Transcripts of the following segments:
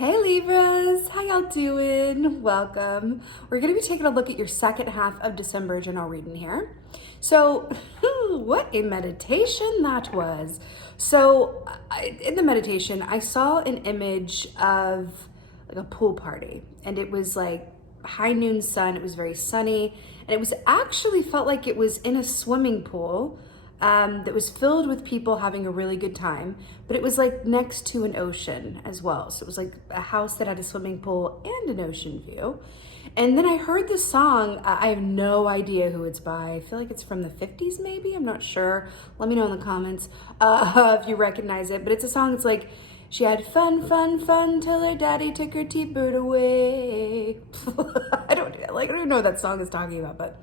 Hey Libras, how y'all doing? Welcome. We're going to be taking a look at your second half of December general reading here. So, what a meditation that was. So, in the meditation, I saw an image of like a pool party, and it was like high noon sun. It was very sunny, and it was actually felt like it was in a swimming pool that was filled with people having a really good time, but it was like next to an ocean as well. So it was like a house that had a swimming pool and an ocean view. And then I heard the song. I have no idea who it's by. I feel like it's from the 50s maybe. I'm not sure. Let me know in the comments if you recognize it. But it's a song. It's like, she had fun, fun, fun till her daddy took her T-bird away. I don't even know what that song is talking about, but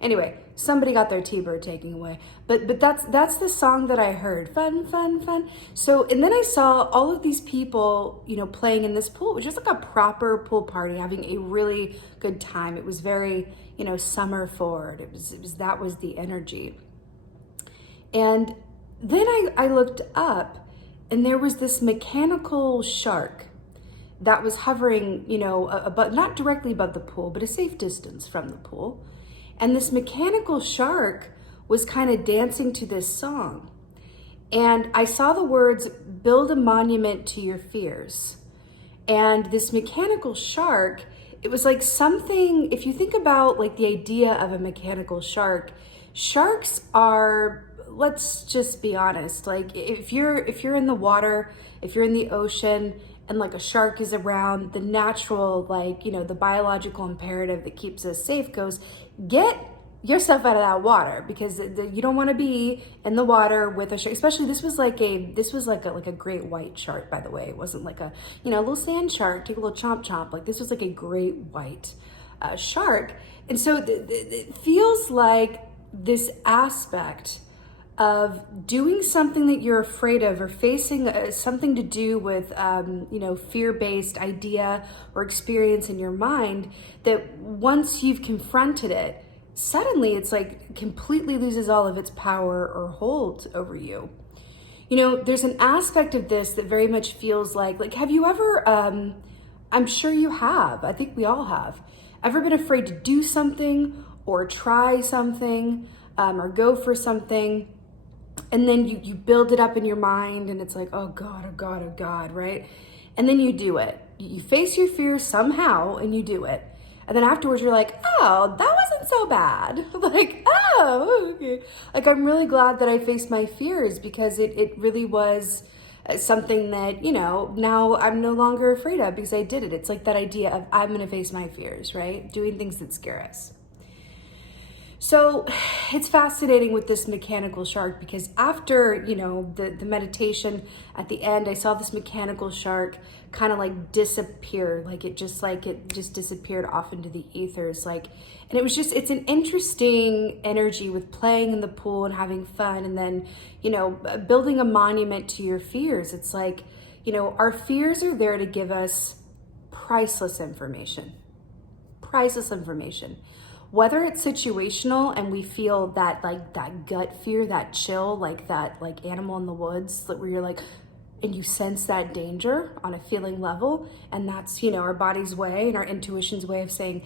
anyway, somebody got their T-bird taken away. But that's the song that I heard. Fun, fun, fun. So, and then I saw all of these people, playing in this pool. It was just like a proper pool party, having a really good time. It was very, summer forward. That was the energy. And then I looked up, and there was this mechanical shark that was hovering, above, not directly above the pool, but a safe distance from the pool. And this mechanical shark was kind of dancing to this song. And I saw the words, build a monument to your fears. And this mechanical shark, it was like something, if you think about like the idea of a mechanical shark, sharks are, let's just be honest, like if you're in the water, if you're in the ocean, and like a shark is around, the natural, the biological imperative that keeps us safe goes, get yourself out of that water, because you don't want to be in the water with a shark. Especially this was like a great white shark, by the way. It wasn't like a little sand shark, take a little chomp chomp. Like this was like a great white shark. And so it feels like this aspect of doing something that you're afraid of, or facing something to do with, fear-based idea or experience in your mind, that once you've confronted it, suddenly it's like completely loses all of its power or hold over you. There's an aspect of this that very much feels like have you ever, I'm sure you have, I think we all have, ever been afraid to do something or try something or go for something, and then you build it up in your mind, and it's like, oh God, oh God, oh God, right? And then you do it. You face your fears somehow, and you do it. And then afterwards, you're like, oh, that wasn't so bad. Okay. Like, I'm really glad that I faced my fears, because it really was something that, now I'm no longer afraid of, because I did it. It's like that idea of I'm going to face my fears, right? Doing things that scare us. So it's fascinating with this mechanical shark, because after, the meditation at the end, I saw this mechanical shark kind of like disappear, it just disappeared off into the ethers. And it's an interesting energy with playing in the pool and having fun, and then, building a monument to your fears. It's like, our fears are there to give us priceless information. Whether it's situational and we feel that that gut fear, that chill, that animal in the woods, where you're like, and you sense that danger on a feeling level, and that's, our body's way and our intuition's way of saying,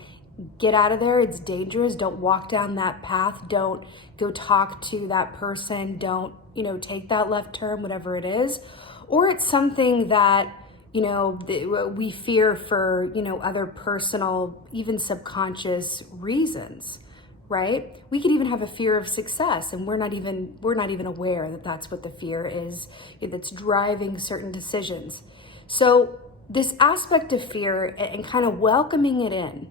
get out of there, it's dangerous, don't walk down that path, don't go talk to that person, don't, take that left turn, whatever it is. Or it's something that we fear for, other personal, even subconscious reasons, right? We could even have a fear of success, and we're not even aware that that's what the fear is that's driving certain decisions. So this aspect of fear, and kind of welcoming it in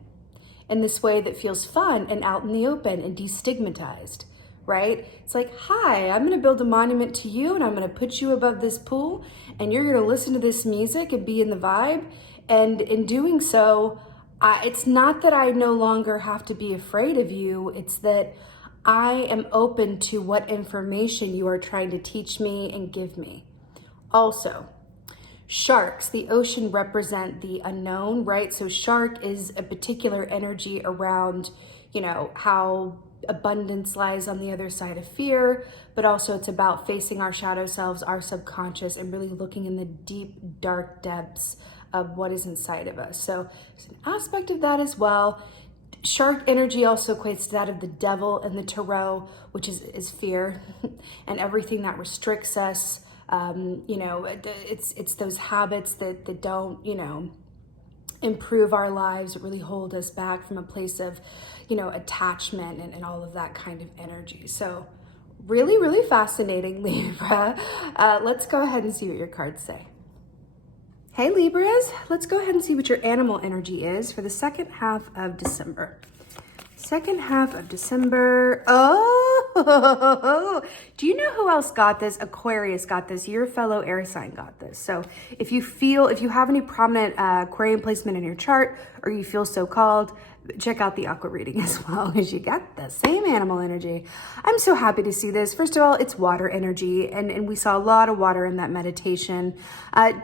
this way that feels fun and out in the open and destigmatized, right? It's like, hi, I'm going to build a monument to you, and I'm going to put you above this pool, and you're going to listen to this music and be in the vibe. And in doing so, it's not that I no longer have to be afraid of you. It's that I am open to what information you are trying to teach me and give me. Also, sharks, the ocean, represent the unknown, right? So shark is a particular energy around, how abundance lies on the other side of fear, but also it's about facing our shadow selves, our subconscious, and really looking in the deep, dark depths of what is inside of us. So there's an aspect of that as well. Shark energy also equates to that of the devil and the tarot, which is fear and everything that restricts us. You know, it's those habits that don't, you know, improve our lives, really hold us back from a place of, you know, attachment and all of that kind of energy. So really, really fascinating, Libra. Let's go ahead and see what your cards say. Hey Libras, let's go ahead and see what your animal energy is for the second half of December. Second half of December. Oh, do you know who else got this? Aquarius got this. Your fellow air sign got this. So if you have any prominent Aquarian placement in your chart, or you feel so called, check out the aqua reading as well, because you got the same animal energy. I'm so happy to see this. First of all, it's water energy, and we saw a lot of water in that meditation.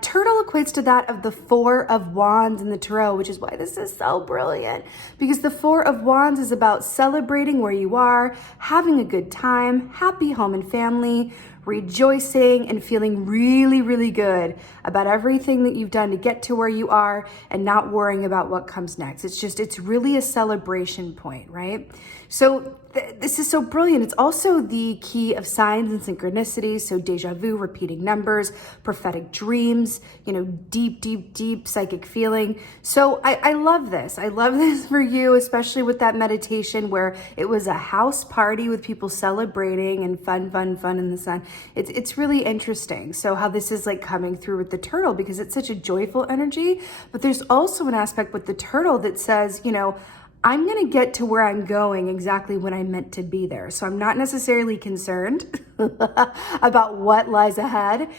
Turtle equates to that of the Four of Wands in the Tarot, which is why this is so brilliant, because the Four of Wands is about celebrating where you are, having a good time, happy home and family, rejoicing and feeling really, really good about everything that you've done to get to where you are and not worrying about what comes next. It's really a celebration point, right? So this is so brilliant. It's also the key of signs and synchronicities. So deja vu, repeating numbers, prophetic dreams, you know, deep, deep, deep psychic feeling. So I love this. I love this for you, especially with that meditation where it was a house party with people celebrating and fun in the sun. It's really interesting. So how this is like coming through with the turtle, because it's such a joyful energy, but there's also an aspect with the turtle that says, you know, I'm going to get to where I'm going exactly when I'm meant to be there. So I'm not necessarily concerned about what lies ahead.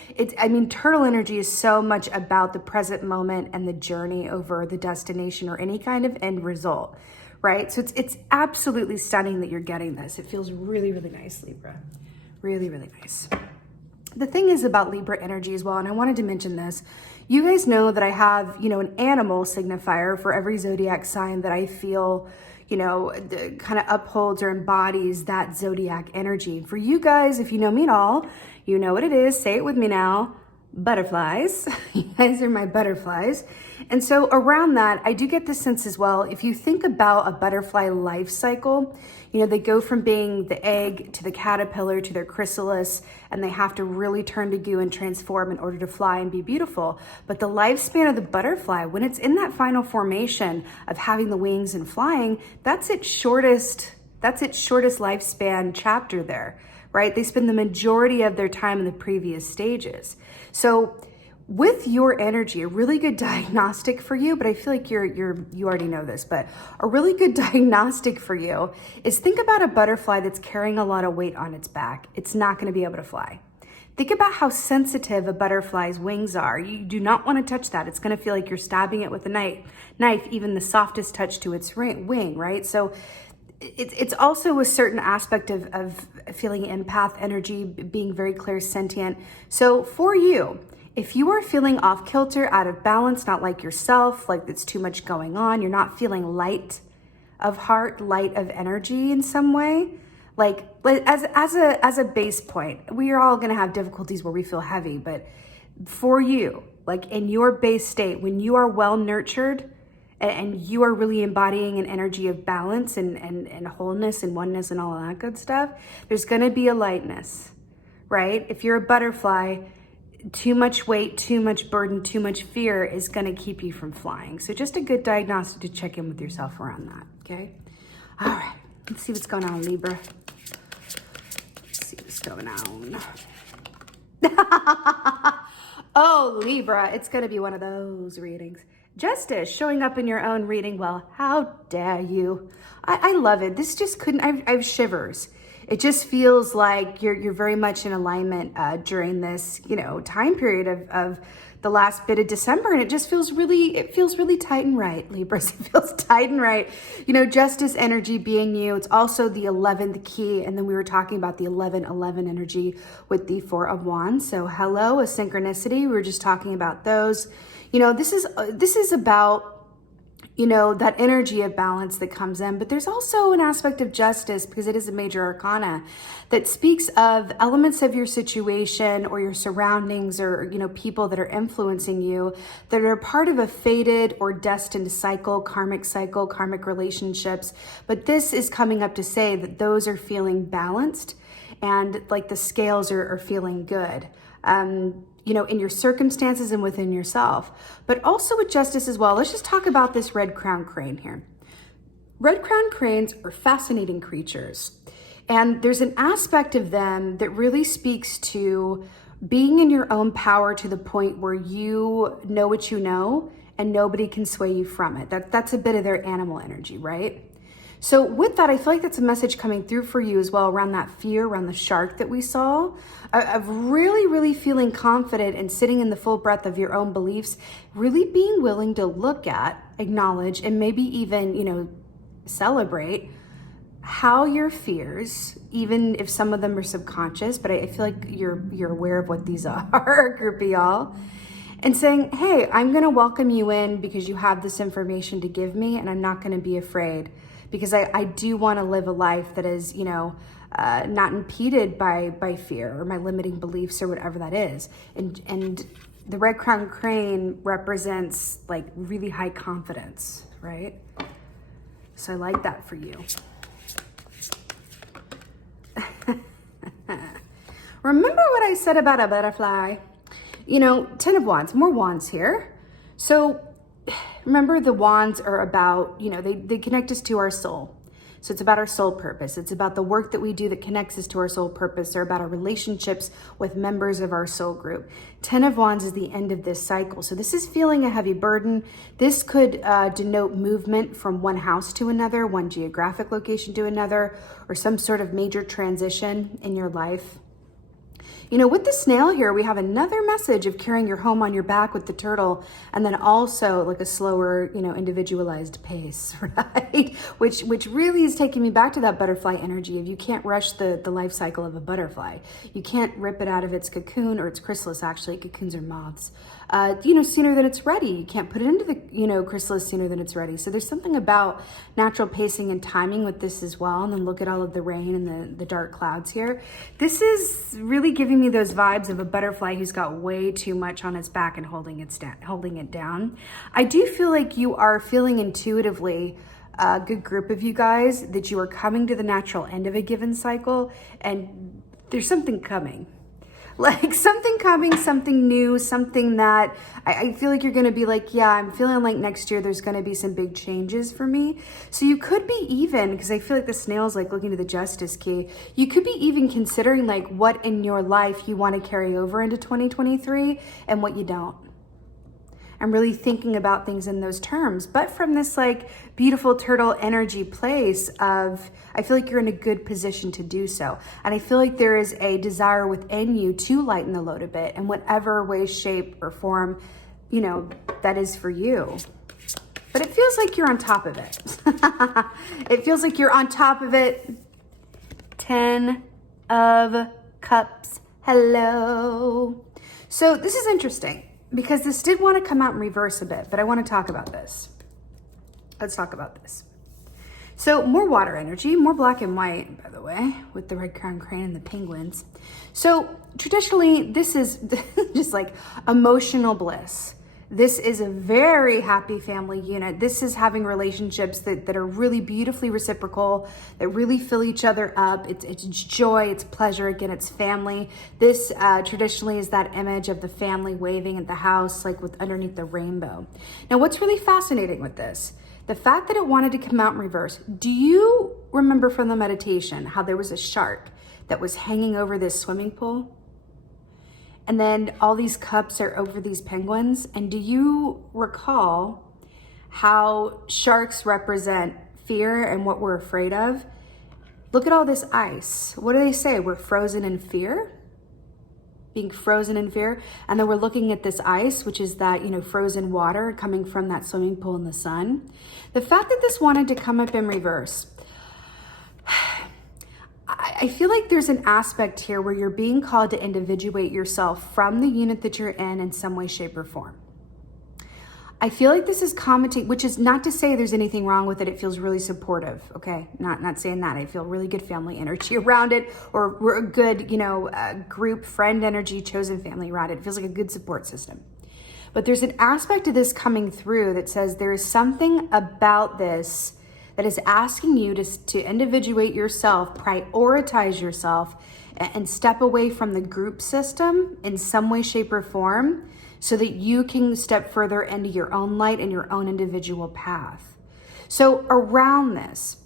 Turtle energy is so much about the present moment and the journey over the destination or any kind of end result, right? So it's absolutely stunning that you're getting this. It feels really, really nice, Libra. Really, really nice. The thing is about Libra energy as well, and I wanted to mention this. You guys know that I have, you know, an animal signifier for every zodiac sign that I feel, you know, kind of upholds or embodies that zodiac energy. For you guys, if you know me at all, you know what it is. Say it with me now. Butterflies. You guys are my butterflies. And so around that, I do get the sense as well, if you think about a butterfly life cycle, you know, they go from being the egg to the caterpillar to their chrysalis, and they have to really turn to goo and transform in order to fly and be beautiful. But the lifespan of the butterfly, when it's in that final formation of having the wings and flying, that's its shortest lifespan chapter there, right? They spend the majority of their time in the previous stages. So with your energy, a really good diagnostic for you, but I feel like you already know this, but a really good diagnostic for you is think about a butterfly that's carrying a lot of weight on its back. It's not going to be able to fly. Think about how sensitive a butterfly's wings are. You do not want to touch that. It's going to feel like you're stabbing it with a knife, even the softest touch to its wing, right? So it's also a certain aspect of feeling empath energy, being very clairsentient. So for you, if you are feeling off kilter, out of balance, not like yourself, like it's too much going on, you're not feeling light of heart, light of energy in some way, like as a base point, we are all going to have difficulties where we feel heavy, but for you, like in your base state, when you are well nurtured and you are really embodying an energy of balance and wholeness and oneness and all of that good stuff, there's going to be a lightness, right? If you're a butterfly, too much weight, too much burden, too much fear is going to keep you from flying. So just a good diagnostic to check in with yourself around that, okay? All right, let's see what's going on, Libra. Let's see what's going on. Oh, Libra, it's going to be one of those readings. Justice showing up in your own reading. Well, how dare you? I love it. This just couldn't, I have shivers. It just feels like you're very much in alignment during this, you know, time period of the last bit of December, and it just feels really tight and right, Libras. It feels tight and right. You know, justice energy being you. It's also the 11th key, and then we were talking about the 11-11 energy with the Four of Wands. So hello, a synchronicity. We were just talking about those. You know, this is about you know, that energy of balance that comes in. But there's also an aspect of justice, because it is a major arcana that speaks of elements of your situation or your surroundings, or, you know, people that are influencing you that are part of a fated or destined cycle, karmic relationships. But this is coming up to say that those are feeling balanced, and like the scales are feeling good. You know, in your circumstances and within yourself, but also with justice as well. Let's just talk about this red crown crane here. Red crown cranes are fascinating creatures. And there's an aspect of them that really speaks to being in your own power to the point where you know what you know and nobody can sway you from it. That's a bit of their animal energy, right? So with that, I feel like that's a message coming through for you as well, around that fear, around the shark that we saw, of really feeling confident and sitting in the full breadth of your own beliefs, really being willing to look at, acknowledge, and maybe even, you know, celebrate how your fears, even if some of them are subconscious, but I feel like you're aware of what these are, groupie y'all, and saying, hey, I'm gonna welcome you in because you have this information to give me, and I'm not gonna be afraid. Because I do want to live a life that is, you know, not impeded by fear or my limiting beliefs or whatever that is. And the red crown crane represents like really high confidence, right? So I like that for you. Remember what I said about a butterfly? You know, 10 of Wands, more wands here. So remember, the wands are about, you know, they connect us to our soul. So it's about our soul purpose. It's about the work that we do that connects us to our soul purpose. They're about our relationships with members of our soul group. 10 of Wands is the end of this cycle. So this is feeling a heavy burden. This could denote movement from one house to another, one geographic location to another, or some sort of major transition in your life. You know, with the snail here, we have another message of carrying your home on your back with the turtle, and then also like a slower, you know, individualized pace, right? Which really is taking me back to that butterfly energy of you can't rush the life cycle of a butterfly. You can't rip it out of its cocoon or its chrysalis, actually. Cocoons are moths. You know, sooner than it's ready. You can't put it into the, you know, chrysalis sooner than it's ready. So there's something about natural pacing and timing with this as well. And then look at all of the rain and the dark clouds here. This is really giving me those vibes of a butterfly who's got way too much on its back and holding it down. I do feel like you are feeling intuitively, a good group of you guys, that you are coming to the natural end of a given cycle, and there's something coming. Like something coming, something new, something that I feel like you're going to be like, yeah, I'm feeling like next year there's going to be some big changes for me. So you could be even, because I feel like the snail's like looking to the justice key. You could be even considering like what in your life you want to carry over into 2023 and what you don't. I'm really thinking about things in those terms, but from this like beautiful turtle energy place of, I feel like you're in a good position to do so. And I feel like there is a desire within you to lighten the load a bit in whatever way, shape, or form, you know, that is for you. But it feels like you're on top of it. It feels like you're on top of it. 10 of Cups. Hello. So this is interesting, because this did want to come out in reverse a bit, but I want to talk about this. Let's talk about this. So more water energy, more black and white, by the way, with the red crown crane and the penguins. So traditionally, this is just like emotional bliss. This is a very happy family unit. This is having relationships that are really beautifully reciprocal, that really fill each other up. It's joy, it's pleasure, again, it's family. This traditionally is that image of the family waving at the house, like with underneath the rainbow. Now, what's really fascinating with this, the fact that it wanted to come out in reverse, do you remember from the meditation how there was a shark that was hanging over this swimming pool? And then all these cups are over these penguins. And do you recall how sharks represent fear and what we're afraid of? Look at all this ice. What do they say? We're frozen in fear? Being frozen in fear. And then we're looking at this ice, which is that, you know, frozen water coming from that swimming pool in the sun. The fact that this wanted to come up in reverse, I feel like there's an aspect here where you're being called to individuate yourself from the unit that you're in some way, shape, or form. I feel like this is commenting, which is not to say there's anything wrong with it. It feels really supportive. Okay. Not saying that. I feel really good family energy around it, or we're a good, group, friend energy, chosen family around it. It feels like a good support system. But there's an aspect of this coming through that says there is something about this that is asking you to individuate yourself, prioritize yourself, and step away from the group system in some way, shape, or form, so that you can step further into your own light and your own individual path. So around this,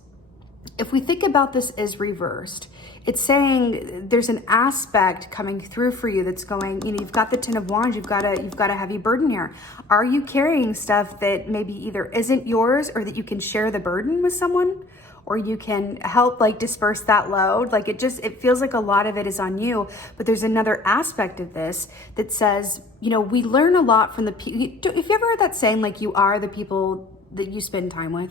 if we think about this as reversed, it's saying there's an aspect coming through for you that's going, you've got the Ten of Wands, you've got a heavy burden here. Are you carrying stuff that maybe either isn't yours, or that you can share the burden with someone, or you can help disperse that load? It feels like a lot of it is on you. But there's another aspect of this that says, we learn a lot from the people. If you ever heard that saying, you are the people that you spend time with?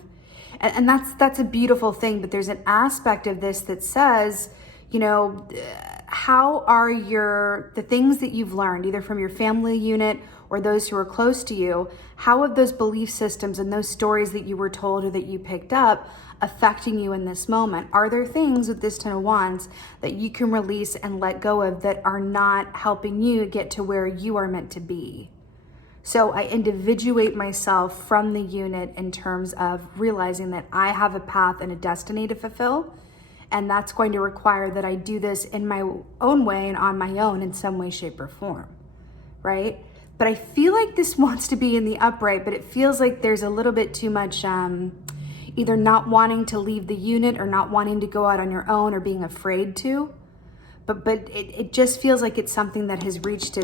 And that's a beautiful thing. But there's an aspect of this that says, how are the things that you've learned, either from your family unit or those who are close to you, how have those belief systems and those stories that you were told or that you picked up affecting you in this moment? Are there things with this Ten of Wands that you can release and let go of that are not helping you get to where you are meant to be? So I individuate myself from the unit in terms of realizing that I have a path and a destiny to fulfill. And that's going to require that I do this in my own way and on my own in some way, shape, or form, right? But I feel like this wants to be in the upright, but it feels like there's a little bit too much either not wanting to leave the unit or not wanting to go out on your own or being afraid to. But it just feels like it's something that has reached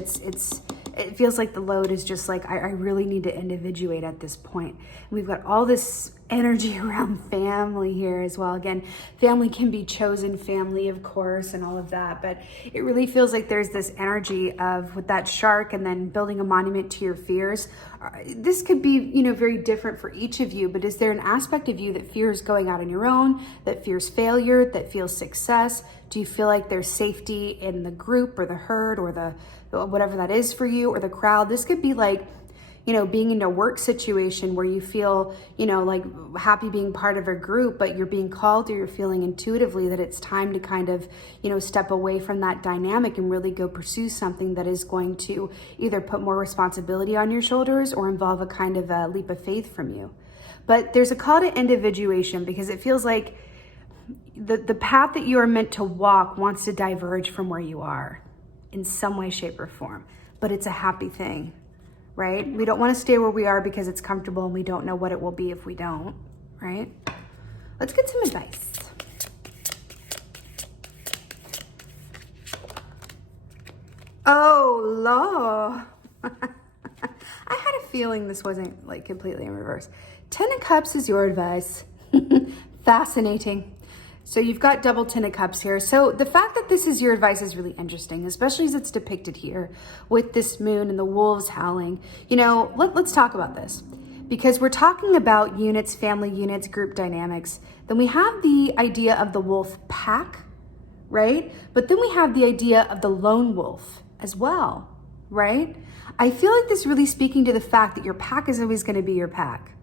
it feels like the load is just I really need to individuate at this point. And we've got all this energy around family here as well. Again, family can be chosen family, of course, and all of that, but it really feels like there's this energy of, with that shark and then building a monument to your fears. This could be, very different for each of you, but is there an aspect of you that fears going out on your own, that fears failure, that feels success? Do you feel like there's safety in the group or the herd or the whatever that is for you, or the crowd? This could be being in a work situation where you feel, happy being part of a group, but you're being called, or you're feeling intuitively that it's time to kind of, step away from that dynamic and really go pursue something that is going to either put more responsibility on your shoulders or involve a kind of a leap of faith from you. But there's a call to individuation, because it feels like the path that you are meant to walk wants to diverge from where you are in some way, shape, or form. But it's a happy thing, right? We don't want to stay where we are because it's comfortable and we don't know what it will be if we don't, right? Let's get some advice. Oh, Lord. I had a feeling this wasn't completely in reverse. Ten of Cups is your advice. Fascinating. So you've got double Ten of Cups here. So the fact that this is your advice is really interesting, especially as it's depicted here with this moon and the wolves howling. Let's talk about this, because we're talking about units, family units, group dynamics. Then we have the idea of the wolf pack, right? But then we have the idea of the lone wolf as well, right? I feel like this really speaking to the fact that your pack is always going to be your pack.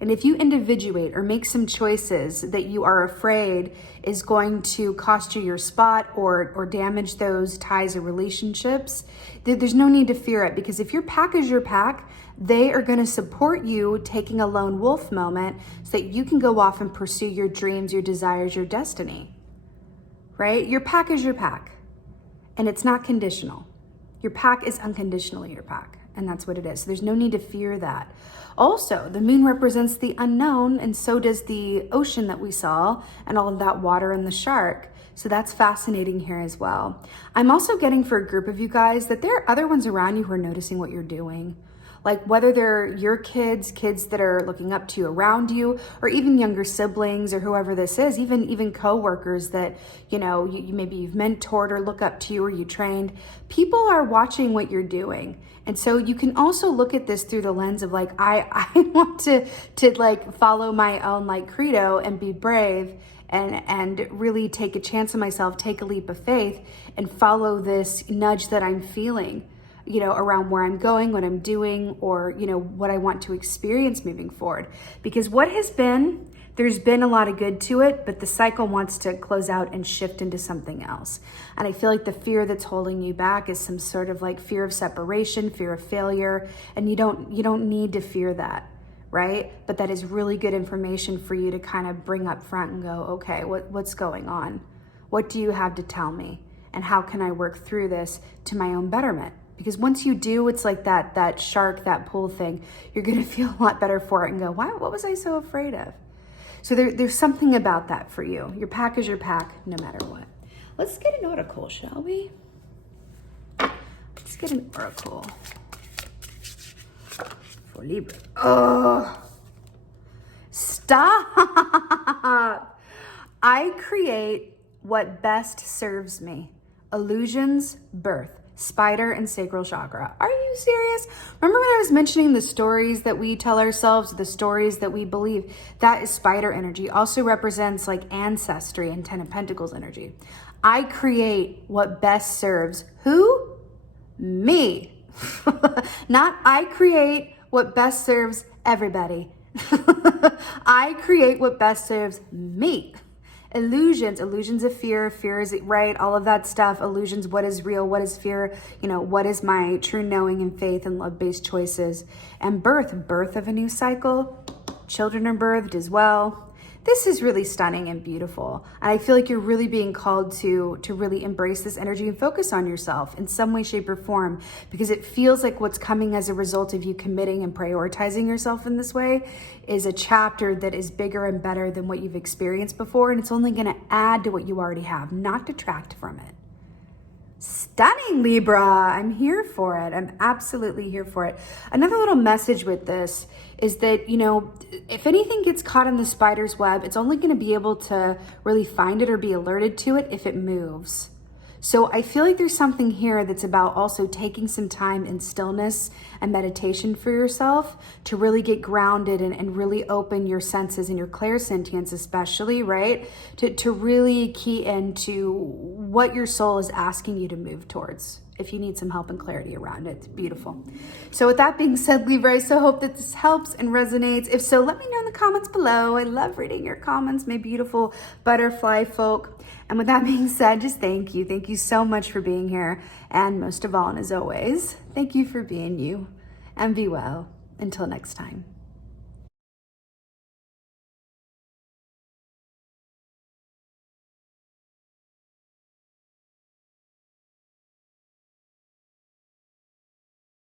And if you individuate or make some choices that you are afraid is going to cost you your spot or damage those ties or relationships, there's no need to fear it, because if your pack is your pack, they are going to support you taking a lone wolf moment so that you can go off and pursue your dreams, your desires, your destiny, right? Your pack is your pack, and it's not conditional. Your pack is unconditionally your pack, and that's what it is. So there's no need to fear that. Also, the moon represents the unknown, and so does the ocean that we saw and all of that water and the shark. So that's fascinating here as well. I'm also getting for a group of you guys that there are other ones around you who are noticing what you're doing. Whether they're your kids that are looking up to you around you, or even younger siblings or whoever this is, even co-workers that, you maybe you've mentored or look up to you or you trained. People are watching what you're doing. And so you can also look at this through the lens of I want to follow my own credo and be brave and really take a chance on myself, take a leap of faith and follow this nudge that I'm feeling around where I'm going, what I'm doing, or, what I want to experience moving forward. Because there's been a lot of good to it, but the cycle wants to close out and shift into something else. And I feel like the fear that's holding you back is some sort of like fear of separation, fear of failure, and you don't need to fear that, right? But that is really good information for you to kind of bring up front and go, okay, what's going on? What do you have to tell me? And how can I work through this to my own betterment? Because once you do, it's like that shark, that pull thing, you're gonna feel a lot better for it and go, what was I so afraid of? So there's something about that for you. Your pack is your pack, no matter what. Let's get an oracle, shall we? Let's get an oracle for Libra. Oh, stop. I create what best serves me. Illusions, birth. Spider and sacral chakra. Are you serious? Remember when I was mentioning the stories that we tell ourselves, the stories that we believe? That is spider energy. Also represents like ancestry and 10 of Pentacles energy. I create what best serves who? Me. Not I create what best serves everybody. I create what best serves me. Illusions of fear is right, all of that stuff. Illusions, what is real, what is fear, what is my true knowing and faith and love-based choices. And birth of a new cycle. Children are birthed as well. This is really stunning and beautiful. And I feel like you're really being called to really embrace this energy and focus on yourself in some way, shape, or form, because it feels like what's coming as a result of you committing and prioritizing yourself in this way is a chapter that is bigger and better than what you've experienced before. And it's only going to add to what you already have, not detract from it. Stunning, Libra. I'm here for it. I'm absolutely here for it. Another little message with this is that, if anything gets caught in the spider's web, it's only going to be able to really find it or be alerted to it if it moves. So I feel like there's something here that's about also taking some time in stillness and meditation for yourself to really get grounded and really open your senses and your clairsentience especially, right? To really key into what your soul is asking you to move towards. If you need some help and clarity around it, it's beautiful. So with that being said, Libra, I so hope that this helps and resonates. If so, let me know in the comments below. I love reading your comments, my beautiful butterfly folk. And with that being said, just thank you. Thank you so much for being here. And most of all, and as always, thank you for being you. And be well. Until next time.